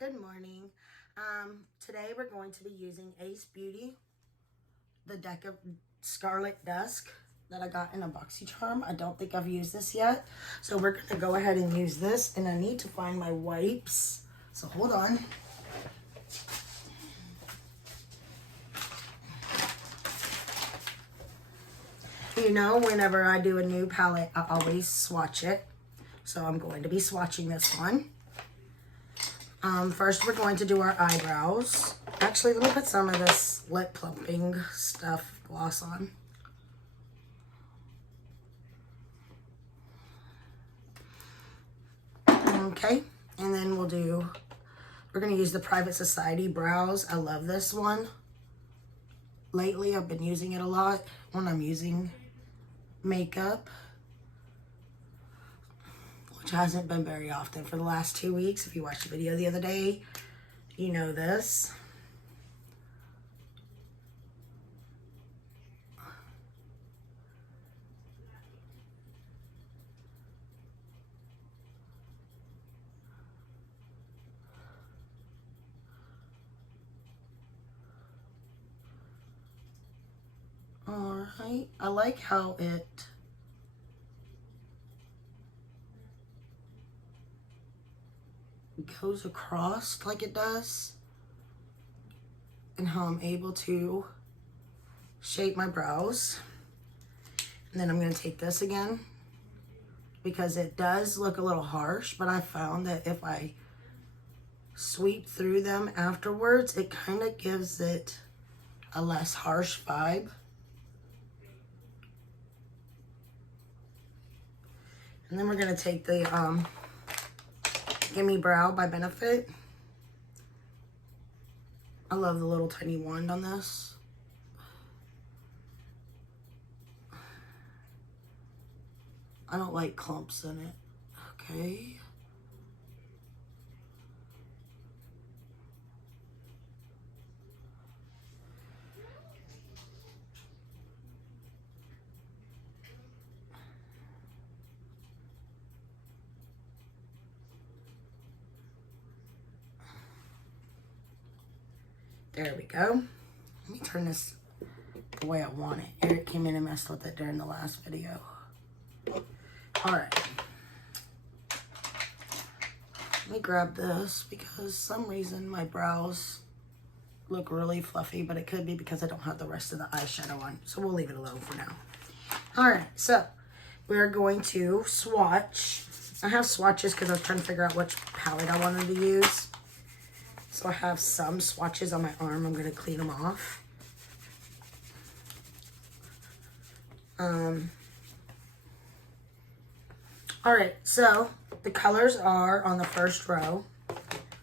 Good morning. Today we're going to be using Ace Beauty, the Beaute Scarlett Dusk that I got in a BoxyCharm. I don't think I've used this yet. So we're going to go ahead and use this. And I need to find my wipes. So hold on. You know, whenever I do a new palette, I always swatch it. So I'm going to be swatching this one. First, we're going to do our eyebrows. Actually, let me put some of this lip plumping stuff gloss on. Okay, and then we're going to use the Private Society brows. I love this one. Lately, I've been using it a lot when I'm using makeup, which hasn't been very often for the last 2 weeks. If you watched the video the other day, you know this. All right, I like how it goes across like it does, and how I'm able to shape my brows. And then I'm going to take this again because it does look a little harsh, but I found that if I sweep through them afterwards, it kind of gives it a less harsh vibe. And then we're going to take the Gimme Brow by Benefit. I love the little tiny wand on this. I don't like clumps in it. Okay. There we go. Let me turn this the way I want it. Eric came in and messed with it during the last video. All right. Let me grab this because some reason my brows look really fluffy, but it could be because I don't have the rest of the eyeshadow on. So we'll leave it alone for now. All right, so we're going to swatch. I have swatches because I was trying to figure out which palette I wanted to use. So I have some swatches on my arm. I'm going to clean them off. All right, so the colors are on the first row.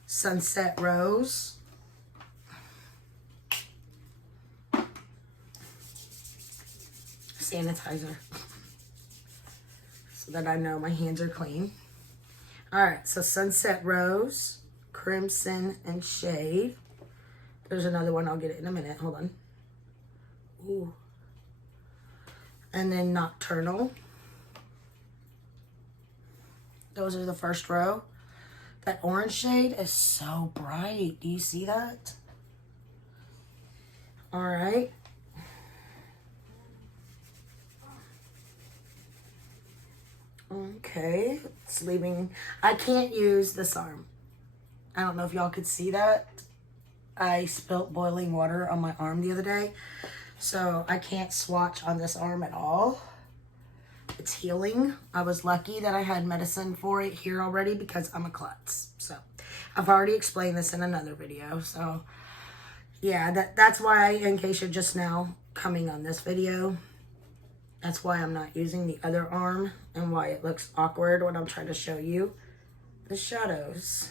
Sunset Rose. Sanitizer. So that I know my hands are clean. All right, so Sunset Rose, Crimson, and Shade. There's another one. I'll get it in a minute. Hold on. Ooh. And then Nocturnal. Those are the first row. That orange shade is so bright. Do you see that? All right. Okay. It's leaving. I can't use this arm. I don't know if y'all could see that. I spilt boiling water on my arm the other day. So I can't swatch on this arm at all. It's healing. I was lucky that I had medicine for it here already because I'm a klutz. So I've already explained this in another video. So yeah, that's why, in case you're just now coming on this video, that's why I'm not using the other arm and why it looks awkward when I'm trying to show you the shadows.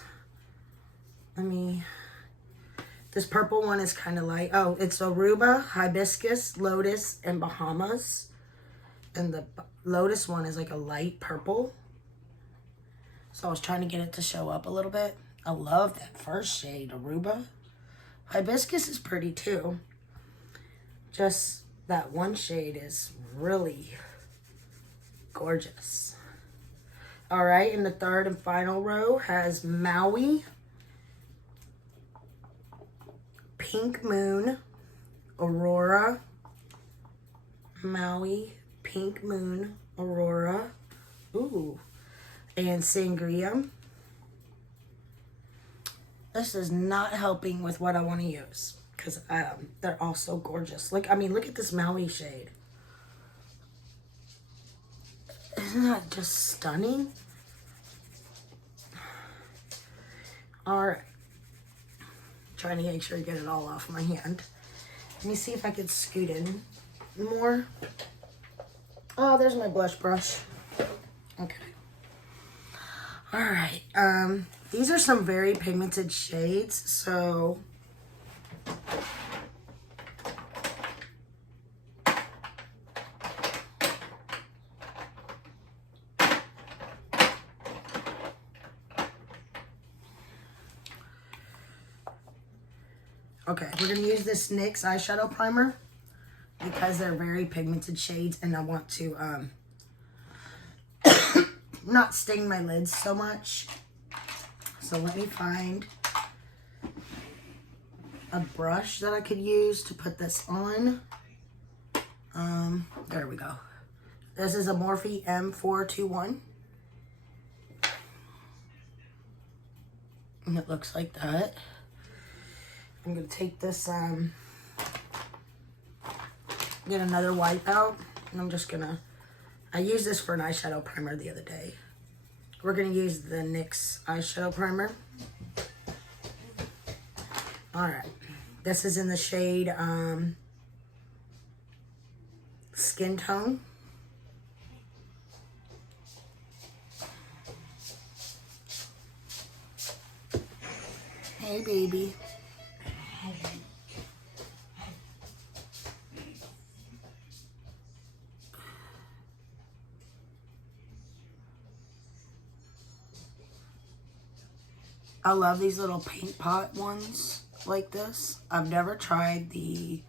This purple one is kind of light. Oh, it's Aruba, Hibiscus, Lotus, and Bahamas. And the Lotus one is like a light purple. So I was trying to get it to show up a little bit. I love that first shade, Aruba. Hibiscus is pretty too. Just that one shade is really gorgeous. All right, and the third and final row has Maui, Pink Moon, Aurora, Maui, Pink Moon, Aurora, ooh, and Sangria. This is not helping with what I want to use because they're all so gorgeous. Look, I mean, look at this Maui shade. Isn't that just stunning? All right. Trying to make sure I get it all off my hand. Let me see if I could scoot in more. Oh, there's my blush brush. Okay. All right. These are some very pigmented shades, so okay, we're gonna use this NYX eyeshadow primer because they're very pigmented shades, and I want to not stain my lids so much. So let me find a brush that I could use to put this on. There we go. This is a Morphe M421. And it looks like that. I'm gonna take this, get another wipe out, and I'm just gonna, I used this for an eyeshadow primer the other day. We're gonna use the NYX eyeshadow primer. All right, this is in the shade Skin Tone. Hey, baby. I love these little paint pot ones like this. I've never tried the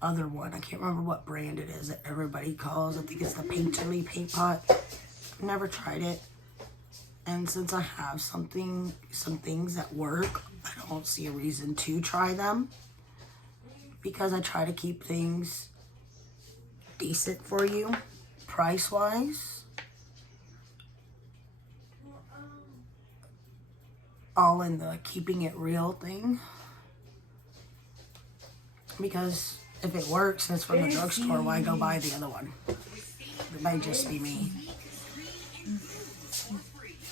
other one. I can't remember what brand it is that everybody calls. I think it's the Painterly paint pot. Never tried it. And since I have some things that work, I don't see a reason to try them. Because I try to keep things decent for you, price-wise. All in the keeping it real thing. Because if it works and it's from the drugstore, why go buy the other one? It might just be me.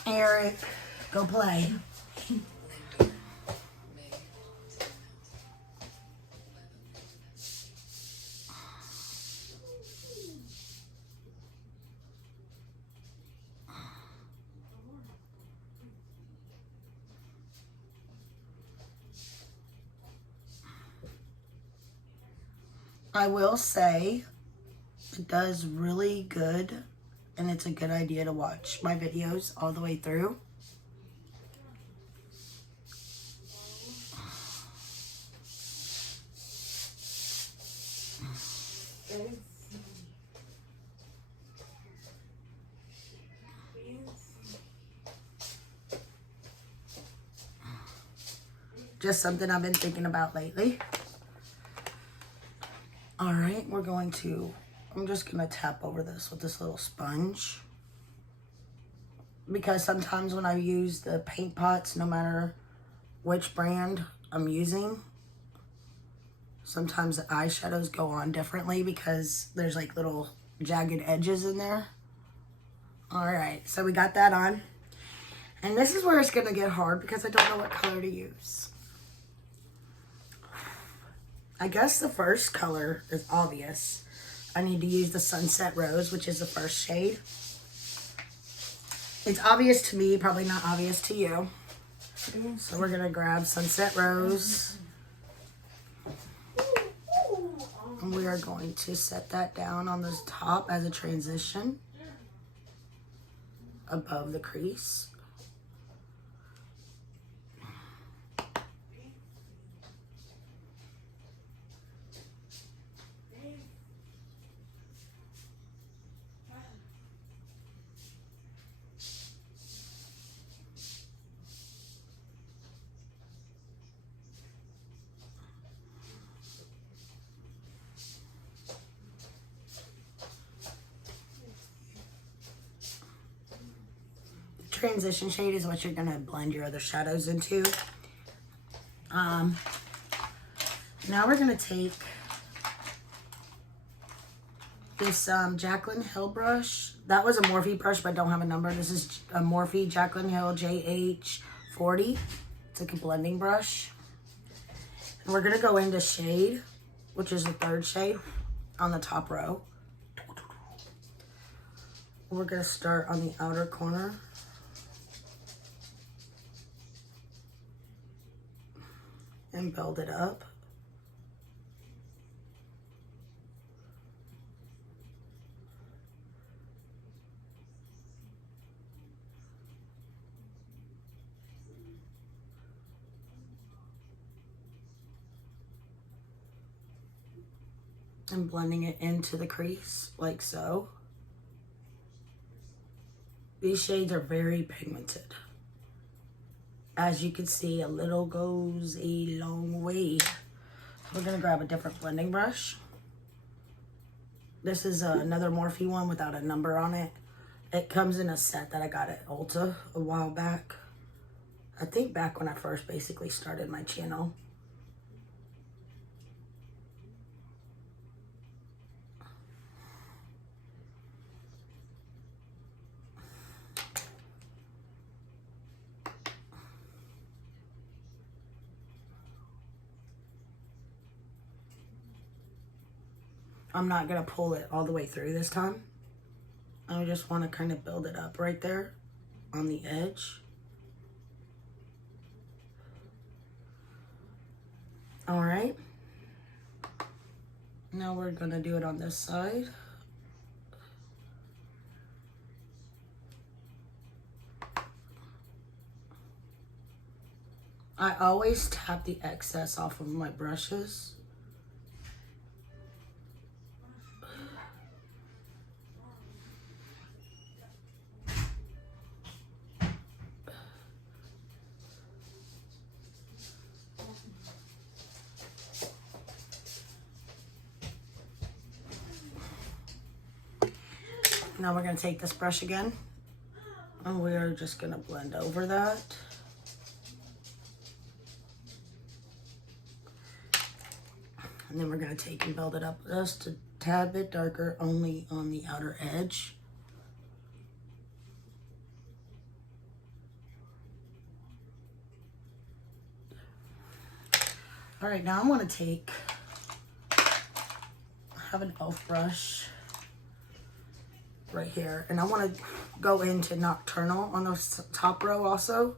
Eric, go play. I will say it does really good, and it's a good idea to watch my videos all the way through. Just something I've been thinking about lately. All right, I'm just gonna tap over this with this little sponge. Because sometimes when I use the paint pots, no matter which brand I'm using, sometimes the eyeshadows go on differently because there's like little jagged edges in there. All right, so we got that on. And this is where it's gonna get hard because I don't know what color to use. I guess the first color is obvious. I need to use the Sunset Rose, which is the first shade. It's obvious to me, probably not obvious to you. So we're gonna grab Sunset Rose. And we are going to set that down on this top as a transition above the crease. transition shade is what you're going to blend your other shadows into. Now we're going to take this Jaclyn Hill brush. That was a Morphe brush, but I don't have a number. This is a Morphe Jaclyn Hill JH40. It's like a blending brush. And we're going to go into shade, which is the third shade on the top row. We're going to start on the outer corner. And build it up. And blending it into the crease like so. These shades are very pigmented. As you can see, a little goes a long way. We're gonna grab a different blending brush. This is another Morphe one without a number on it. It comes in a set that I got at Ulta a while back. I think back when I first basically started my channel. I'm not gonna pull it all the way through this time. I just wanna kind of build it up right there on the edge. All right. Now we're gonna do it on this side. I always tap the excess off of my brushes. Now we're going to take this brush again, and we are just going to blend over that. And then we're going to take and build it up just a tad bit darker, only on the outer edge. All right, now I want to take, I have an e.l.f. brush right here, and I want to go into Nocturnal on the top row also.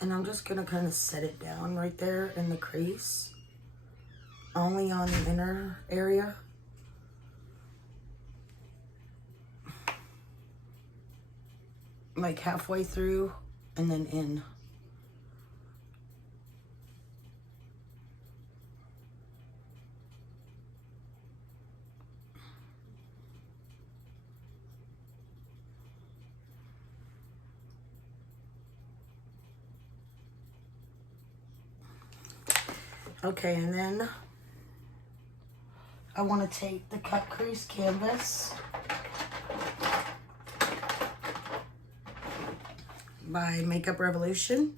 And I'm just gonna kind of set it down right there in the crease, only on the inner area. Like halfway through and then in. Okay, and then I want to take the cut crease canvas by Makeup Revolution.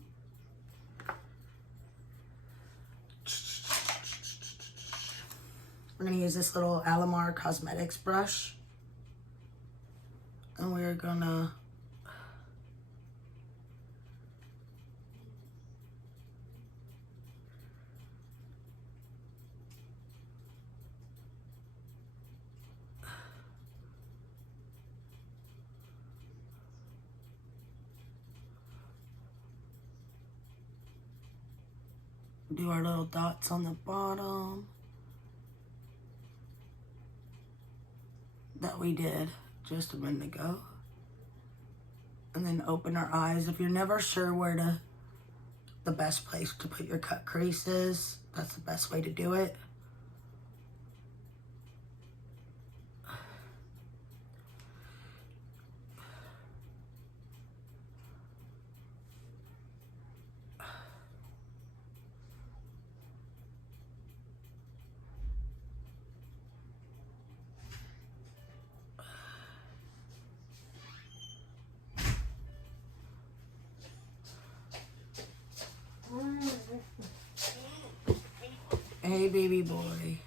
We're going to use this little Alamar Cosmetics brush, and we're going to do our little dots on the bottom that we did just a minute ago. And then open our eyes. If you're never sure where the best place to put your cut crease is, that's the best way to do it. Hey, baby boy.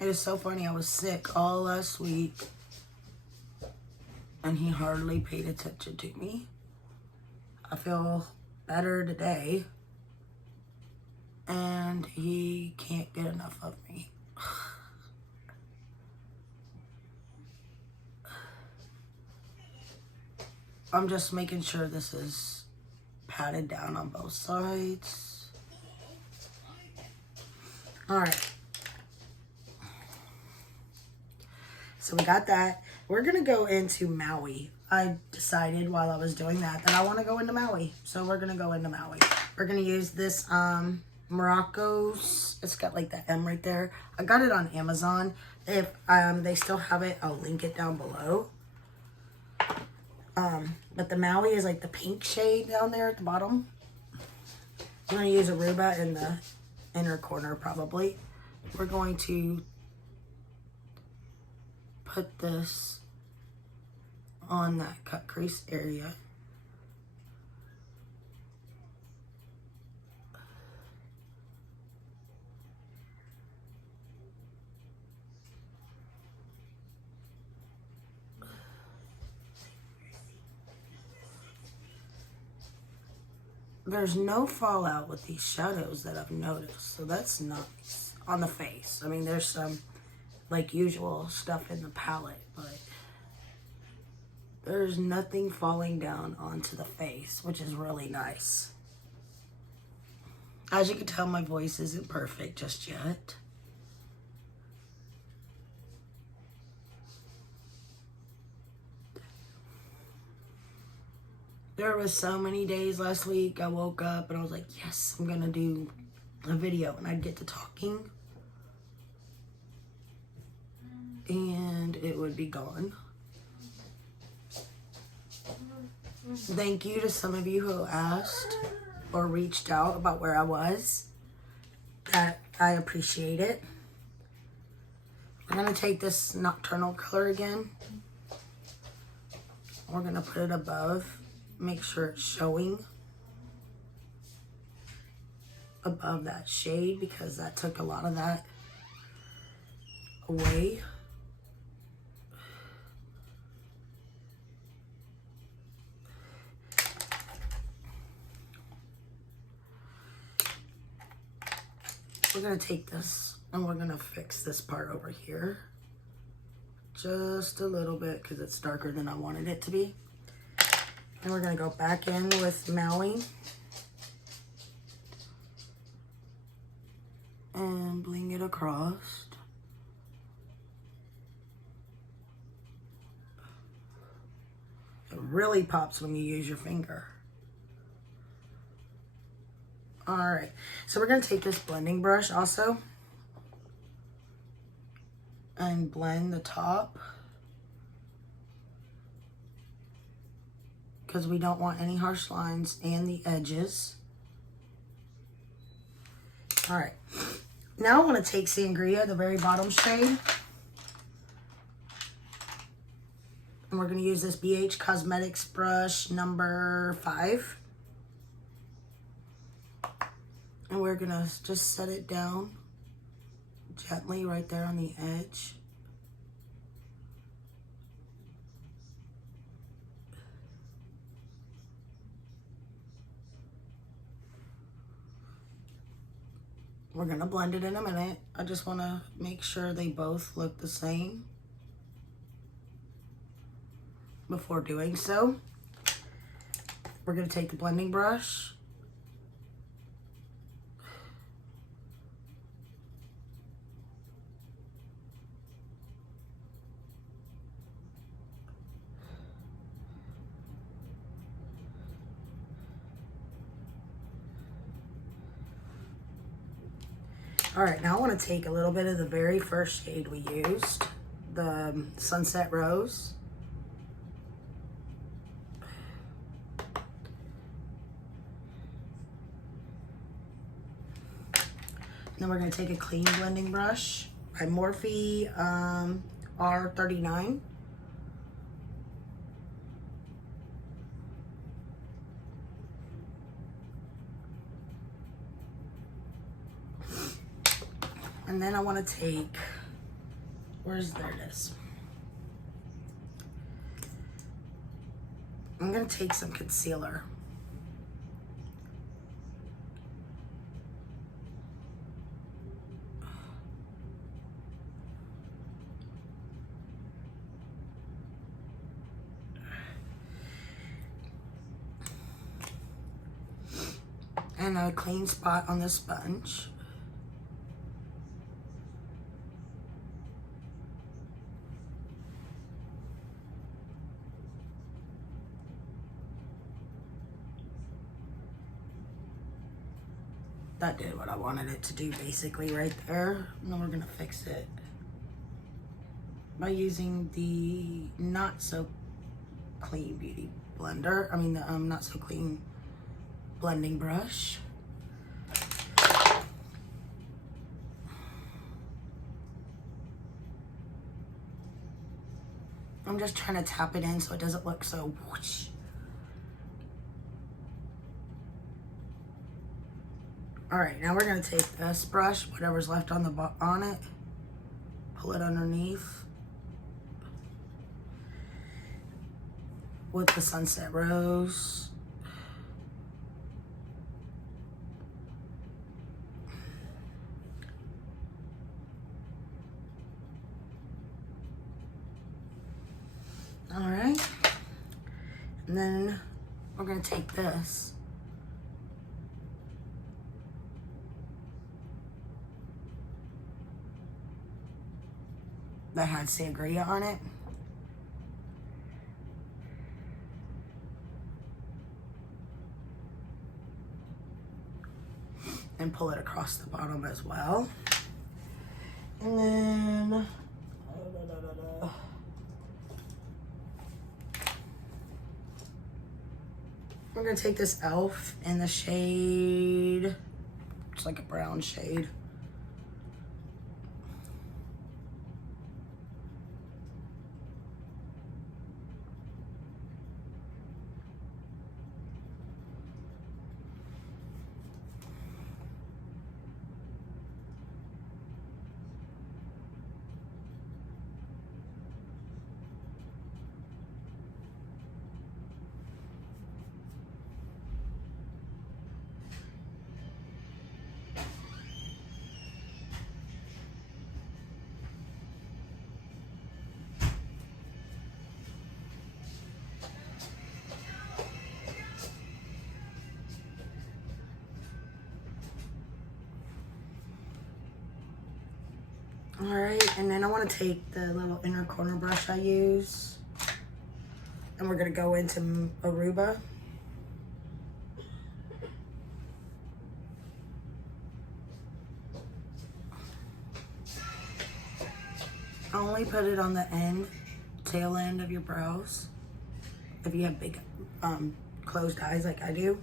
It is so funny. I was sick all last week, and he hardly paid attention to me. I feel better today, and he can't get enough of me. I'm just making sure this is patted down on both sides. All right. So we got that. We're going to go into Maui. I decided while I was doing that I want to go into Maui. So we're going to go into Maui. We're going to use this Morocco's. It's got like the M right there. I got it on Amazon. If they still have it, I'll link it down below. But the Maui is like the pink shade down there at the bottom. I'm going to use Aruba in the inner corner probably. We're going to put this on that cut crease area. There's no fallout with these shadows that I've noticed, so that's nice. On the face. I mean, there's some, like, usual stuff in the palette, but there's nothing falling down onto the face, which is really nice. As you can tell, my voice isn't perfect just yet. There was so many days last week I woke up and I was like, yes, I'm gonna do a video, and I'd get to talking and it would be gone. Thank you to some of you who asked or reached out about where I was. That I appreciate it. I'm gonna take this nocturnal color again. We're gonna put it above. Make sure it's showing above that shade because that took a lot of that away. We're going to take this and we're going to fix this part over here just a little bit because it's darker than I wanted it to be. And we're going to go back in with Maui and bling it across. It really pops when you use your finger. All right, so we're going to take this blending brush also and blend the top because we don't want any harsh lines and the edges. All right, now I want to take Sangria, the very bottom shade, and we're going to use this BH Cosmetics brush number 5. And we're going to just set it down gently right there on the edge. We're going to blend it in a minute. I just want to make sure they both look the same before doing so. We're going to take the blending brush. All right, now I want to take a little bit of the very first shade we used, the Sunset Rose. Then we're going to take a clean blending brush by Morphe R39. And then I want to take, there it is. I'm going to take some concealer. And a clean spot on the sponge. That did what I wanted it to do basically right there. And then we're gonna fix it by using the not so clean beauty blender. I mean the not so clean blending brush. I'm just trying to tap it in so it doesn't look so whoosh. All right, now we're gonna take this brush, whatever's left on it, pull it underneath with the Sunset Rose. All right, and then we're gonna take this. That had sangria on it. And pull it across the bottom as well. And then, we're gonna take this e.l.f. in the shade, it's like a brown shade. All right, and then I want to take the little inner corner brush I use, and we're gonna go into Aruba. Only put it on the end, tail end of your brows, if you have big closed eyes like I do.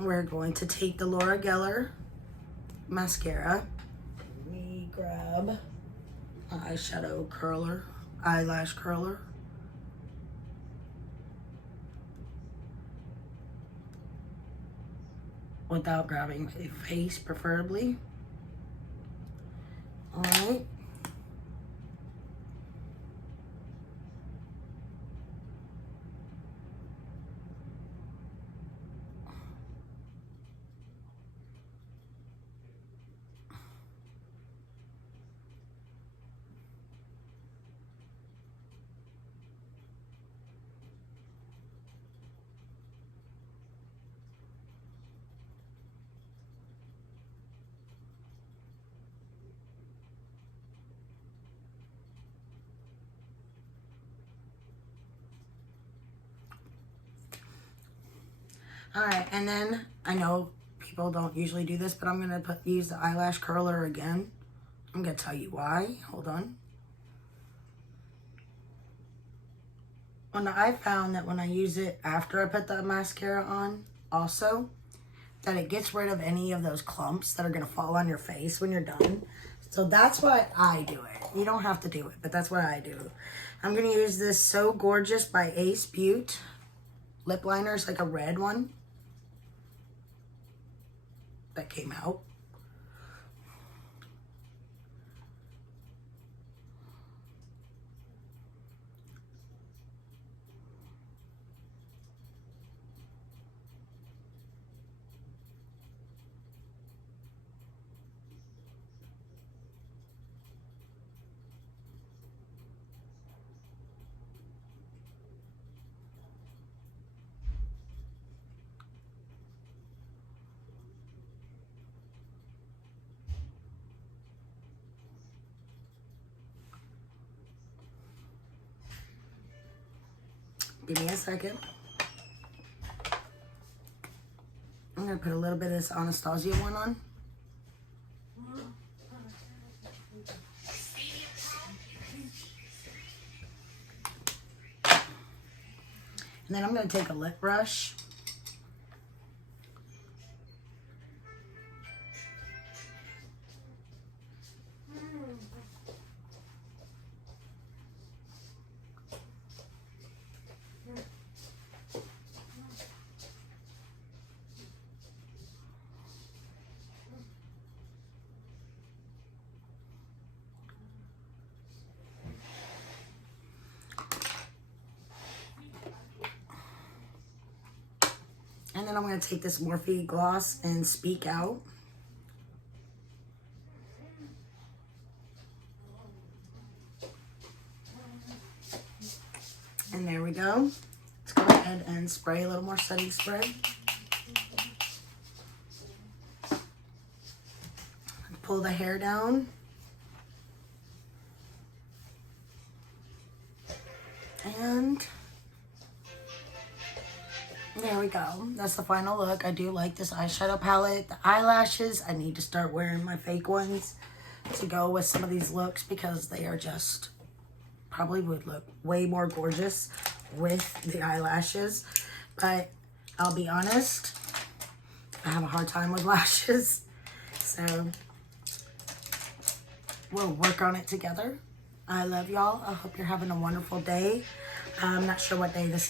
We're going to take the Laura Geller mascara. Let me grab an eyeshadow curler, eyelash curler. Without grabbing a face, preferably. All right. All right, and then I know people don't usually do this, but I'm gonna use the eyelash curler again. I'm gonna tell you why. Hold on. I found that when I use it after I put the mascara on, also, that it gets rid of any of those clumps that are gonna fall on your face when you're done. So that's why I do it. You don't have to do it, but that's what I do. I'm gonna use this So Gorgeous by Ace Beaute lip liner. It's like a red one. that came out. Give me a second. I'm going to put a little bit of this Anastasia one on. And then I'm going to take a lip brush. And then I'm going to take this Morphe gloss and Speak Out. And there we go. Let's go ahead and spray a little more setting spray. Pull the hair down. And there we go. That's the final look. I do like this eyeshadow palette. The eyelashes, I need to start wearing my fake ones to go with some of these looks because they are just probably would look way more gorgeous with the eyelashes. But I'll be honest, I have a hard time with lashes. So we'll work on it together. I love y'all. I hope you're having a wonderful day. I'm not sure what day this is.